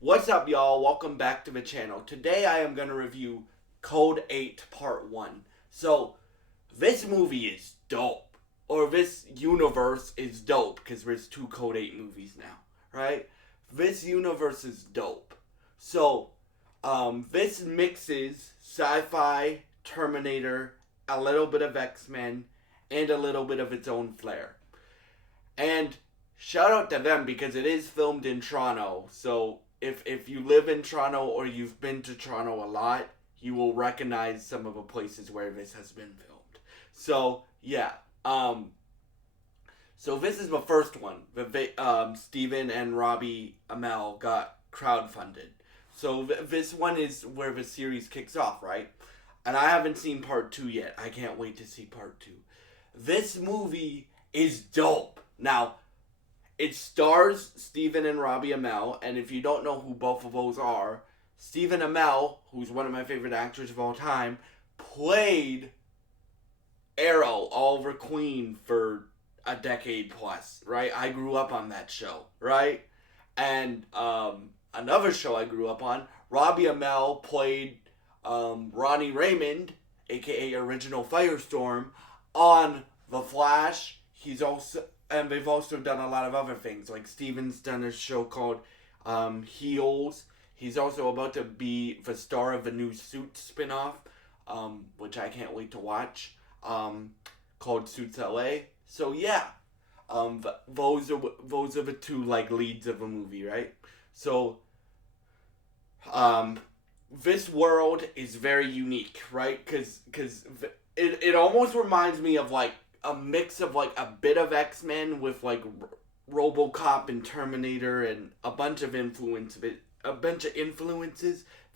What's up, y'all? Welcome back to the channel. Today I am going to review Code 8 Part 1. So, this movie is dope. Or this universe is dope because there's two Code 8 movies now, right? This universe is dope. So, this mixes sci-fi, Terminator, a little bit of X-Men, and a little bit of its own flair. And shout out to them because it is filmed in Toronto. So if you live in Toronto or you've been to Toronto a lot, you will recognize some of the places where this has been filmed. So yeah, so this is the first one. Stephen and Robbie Amell got crowdfunded. So this one is where the series kicks off, right? And I haven't seen part two yet. I can't wait to see part two. This movie is dope. Now, it stars Stephen and Robbie Amell, and if you don't know who both of those are, Stephen Amell, who's one of my favorite actors of all time, played Arrow, Oliver Queen, for a decade plus, right? I grew up on that show, right? And another show I grew up on, Robbie Amell played Ronnie Raymond, aka Original Firestorm, on The Flash. He's also and they've also done a lot of other things. Like Steven's done a show called Heels. He's also about to be the star of a new Suits spinoff, which I can't wait to watch. Called Suits LA. So yeah, those are the two like leads of a movie, right? So um, this world is very unique, right? Because it almost reminds me of like a mix of like a bit of X-Men with like RoboCop and Terminator and a bunch of influences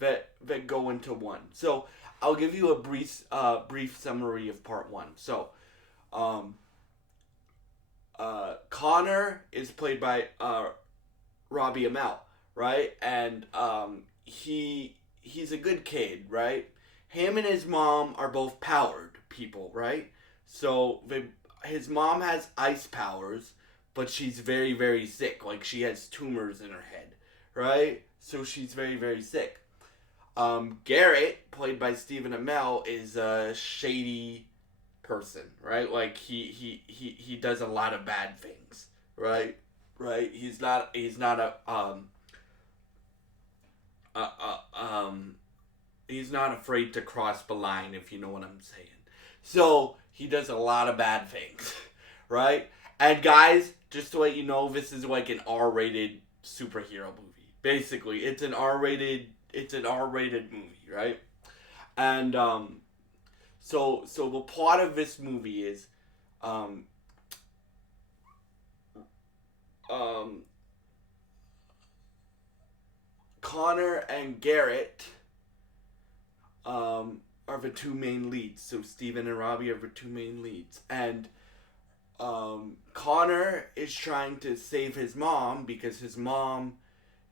that go into one. So I'll give you a brief summary of part one. So um, Connor is played by Robbie Amell, right? And he's a good kid, right? Him and his mom are both powered people, right? So his mom has ice powers, but she's very very sick. Like she has tumors in her head, right? So she's very very sick. Garrett, played by Stephen Amell, is a shady person, right? Like he does a lot of bad things, right? Right? He's not a, he's not afraid to cross the line, if you know what I'm saying. So he does a lot of bad things, right? And guys, just to let you know, this is like an R-rated superhero movie. Basically, it's an R-rated movie, right? And so the plot of this movie is um um Connor and Garrett are the two main leads. So Steven and Robbie are the two main leads, and Connor is trying to save his mom because his mom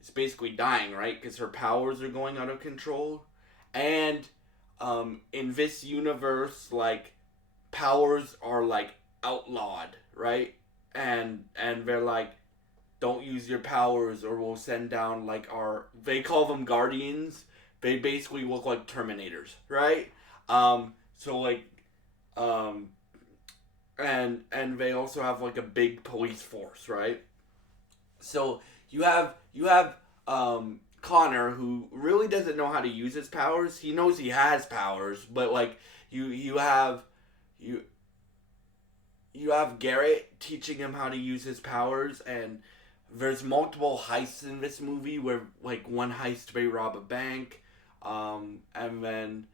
is basically dying, right? Because her powers are going out of control, and in this universe, like powers are like outlawed, right? And they're like, don't use your powers or we'll send down like our, they call them guardians. They basically look like terminators, right? So like um and they also have like a big police force, right? So you have Connor, who really doesn't know how to use his powers. He knows he has powers, but like you you have Garrett teaching him how to use his powers, and there's multiple heists in this movie where like one heist they rob a bank, and then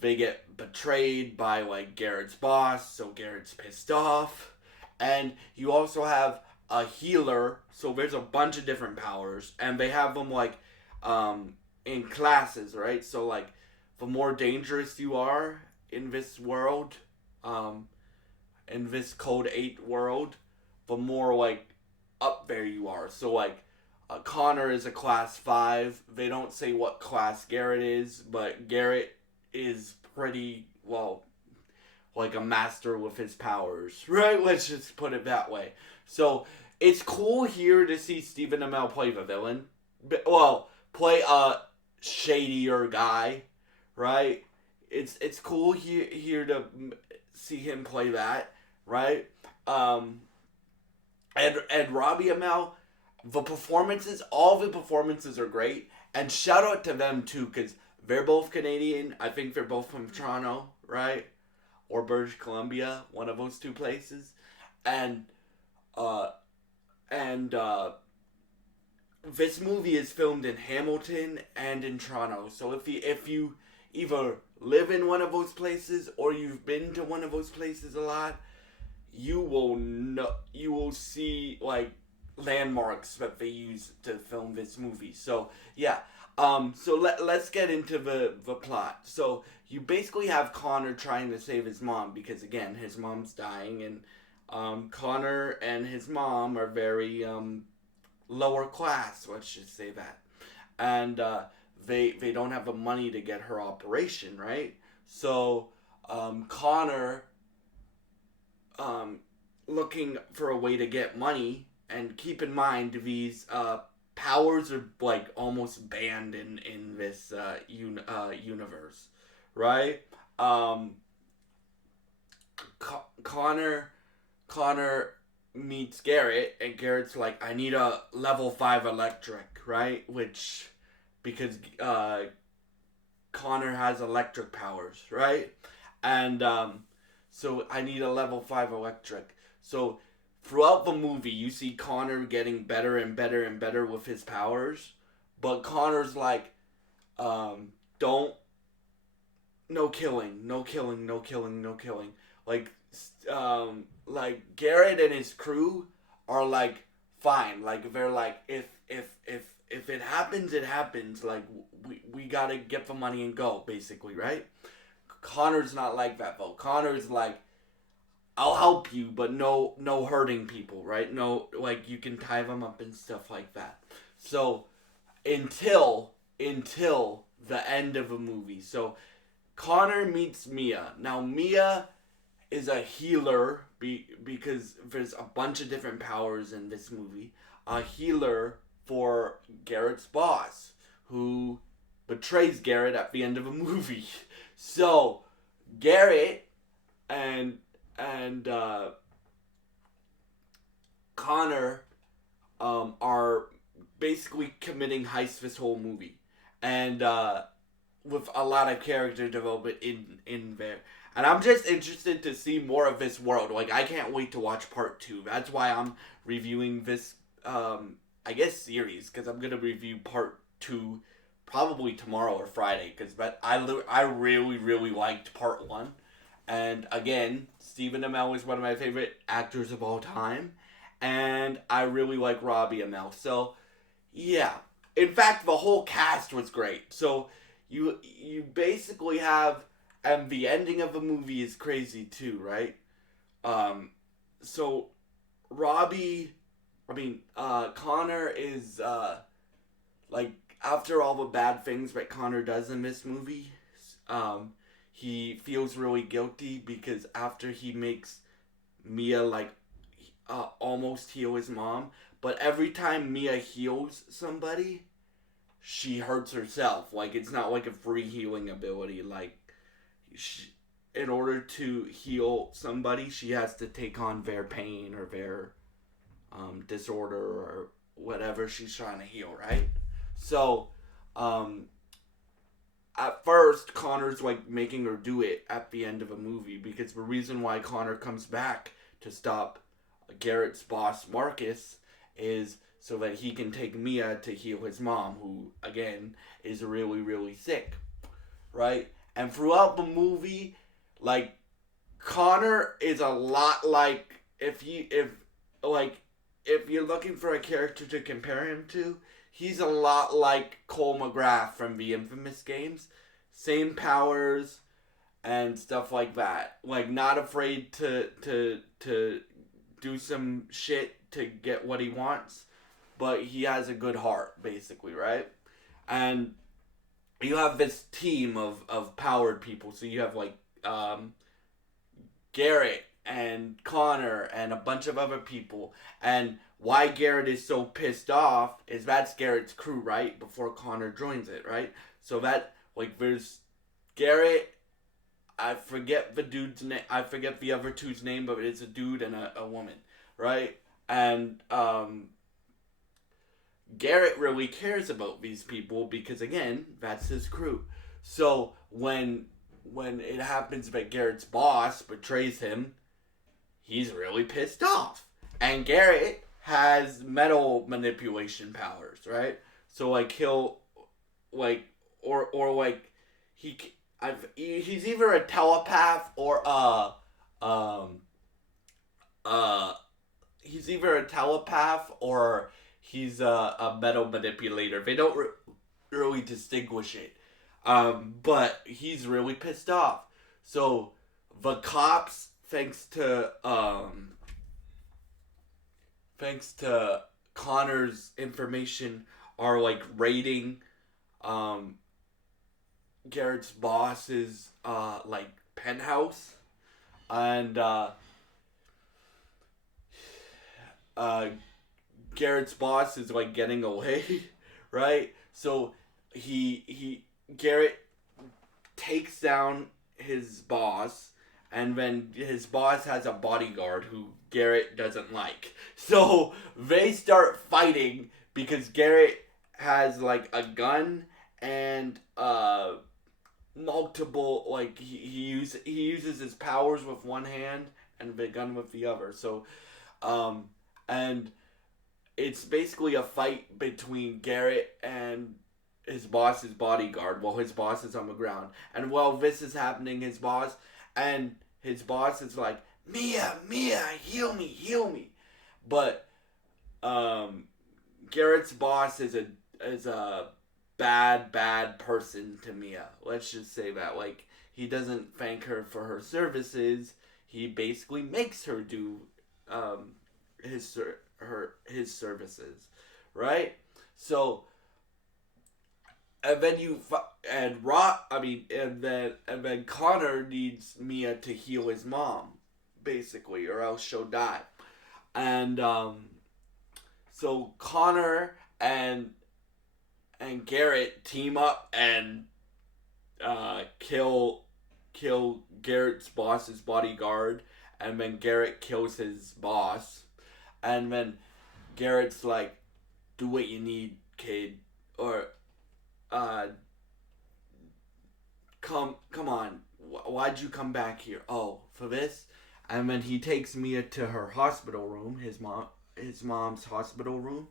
they get betrayed by like Garrett's boss, so Garrett's pissed off, and you also have a healer. So there's a bunch of different powers, and they have them like in classes, right? So like the more dangerous you are in this world, um, in this Code 8 world, the more like up there you are. So like Connor is a class 5. They don't say what class Garrett is, but Garrett is pretty well like a master with his powers, right? Let's just put it that way. So it's cool here to see Stephen Amell play the villain, well, play a shadier guy, right? It's cool here to see him play that, right? Um, and Robbie Amell, all the performances are great, and shout out to them too, because they're both Canadian. I think they're both from Toronto, right? Or British Columbia, one of those two places, and uh, and this movie is filmed in Hamilton and in Toronto. So if you either live in one of those places or you've been to one of those places a lot, you will see like landmarks that they use to film this movie. So yeah. So let's get into the plot. So you basically have Connor trying to save his mom because again his mom's dying, and Connor and his mom are very lower class, let's just say that. And they don't have the money to get her operation, right? So Connor, um, looking for a way to get money, and keep in mind these powers are like almost banned in this universe, right? Um, Connor meets Garrett, and Garrett's like, I need a level 5 electric, right? Which, because Connor has electric powers, right? And so I need a level 5 electric. So throughout the movie, you see Connor getting better and better and better with his powers, but Connor's like, don't, no killing, no killing, no killing, no killing. Like Garrett and his crew are like fine. Like they're like, if it happens, it happens. Like we gotta get the money and go, basically, right? Connor's not like that though. Connor's like, I'll help you, but no hurting people, right? No, like you can tie them up and stuff like that. So until the end of the movie. So Connor meets Mia. Now Mia is a healer because there's a bunch of different powers in this movie. A healer for Garrett's boss, who betrays Garrett at the end of a movie. So Garrett and and Connor are basically committing heist this whole movie, and with a lot of character development in there. And I'm just interested to see more of this world. Like I can't wait to watch part 2. That's why I'm reviewing this I guess series, because I'm gonna review part 2 probably tomorrow or Friday. Because I really liked part 1, and again Stephen Amell is one of my favorite actors of all time, and I really like Robbie Amell. So yeah, in fact the whole cast was great. So you basically have, and the ending of the movie is crazy too, right? Um, so Robbie, Connor is like after all the bad things that Connor does in this movie, um, he feels really guilty because after he makes Mia like almost heal his mom, but every time Mia heals somebody, she hurts herself. Like it's not like a free healing ability. Like she, in order to heal somebody, she has to take on their pain or their disorder or whatever she's trying to heal, right? So, um, at first, Connor's like making her do it at the end of a movie because the reason why Connor comes back to stop Garrett's boss, Marcus, is so that he can take Mia to heal his mom, who, again, is really, really sick, right? And throughout the movie, like Connor is a lot like if you're looking for a character to compare him to, he's a lot like Cole McGrath from the Infamous games. Same powers and stuff like that. Like not afraid to do some shit to get what he wants, but he has a good heart, basically, right? And you have this team of powered people. So you have like Garrett and Connor and a bunch of other people. And why Garrett is so pissed off is that's Garrett's crew, right? Before Connor joins it, right? So that, like, there's Garrett. I forget the dude's name. I forget the other two's name, but it's a dude and a woman, right? And Garrett really cares about these people because, again, that's his crew. So when it happens that Garrett's boss betrays him, he's really pissed off. And Garrett has metal manipulation powers, right? So like he'll like or like he he's either a telepath or um uh he's either a telepath or he's a metal manipulator. They don't really distinguish it. But he's really pissed off. So the cops, thanks to Connor's information, are like raiding um Garrett's boss's like penthouse, and uh Garrett's boss is like getting away, right? So he Garrett takes down his boss, and then his boss has a bodyguard who Garrett doesn't like. So they start fighting because Garrett has like a gun and multiple, like he uses his powers with one hand and the gun with the other. So and it's basically a fight between Garrett and his boss's bodyguard while his boss is on the ground. And while this is happening, his boss is like, Mia, heal me. But Garrett's boss is a bad person to Mia. Let's just say that. Like, he doesn't thank her for her services. He basically makes her do his services, right? So, and then and then Connor needs Mia to heal his mom, basically, or else she'll die. And so Connor and Garrett team up and kill Garrett's boss's bodyguard, and then Garrett kills his boss, and then Garrett's like, "Do what you need, kid," or come on, why'd you come back here? Oh, for this? And then he takes Mia to her hospital room, his mom's hospital room.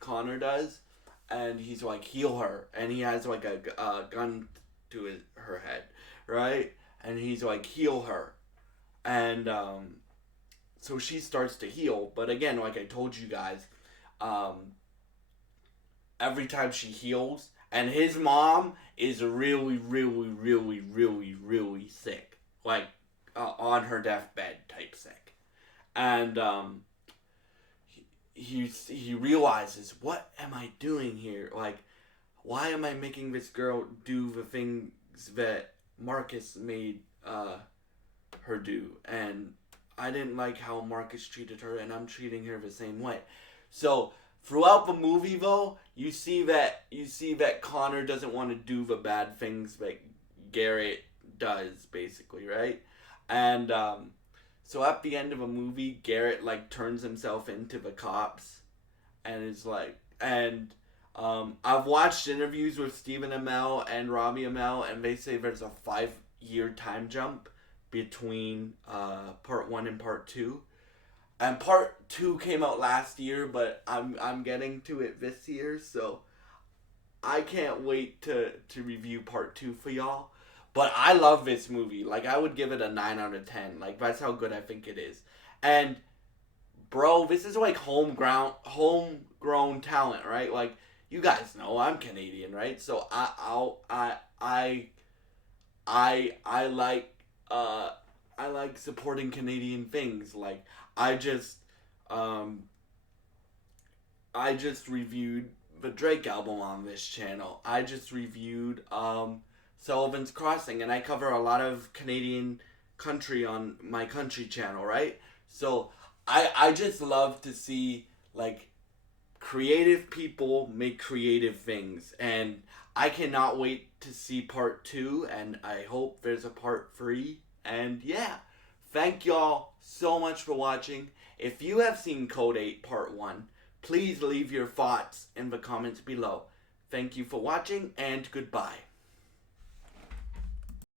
Connor does, and he's like, heal her, and he has like a gun to her head, right? And he's like, heal her, and so she starts to heal. But again, like I told you guys, every time she heals, and his mom is really, really, really, really, really sick, like on her deathbed type sick, and he realizes, what am I doing here? Like, why am I making this girl do the things that Marcus made her do? And I didn't like how Marcus treated her, and I'm treating her the same way. So throughout the movie, though, you see that Connor doesn't want to do the bad things that Garrett does, basically, right? And so at the end of a movie, Garrett like turns himself into the cops, and is like, and I've watched interviews with Stephen Amell and Robbie Amell, and they say there's a 5-year time jump between part 1 and part 2. And part 2 came out last year, but I'm getting to it this year, so I can't wait to review part 2 for y'all. But I love this movie. Like, I would give it a 9 out of 10. Like, that's how good I think it is. And bro, this is like homegrown talent, right? Like, you guys know I'm Canadian, right? So I like supporting Canadian things. Like, I just reviewed the Drake album on this channel. I just reviewed Sullivan's Crossing, and I cover a lot of Canadian country on my country channel, right? So I just love to see like creative people make creative things, and I cannot wait to see part 2, and I hope there's a part 3. And yeah, thank y'all so much for watching. If you have seen Code 8 part 1, please leave your thoughts in the comments below. Thank you for watching, and goodbye.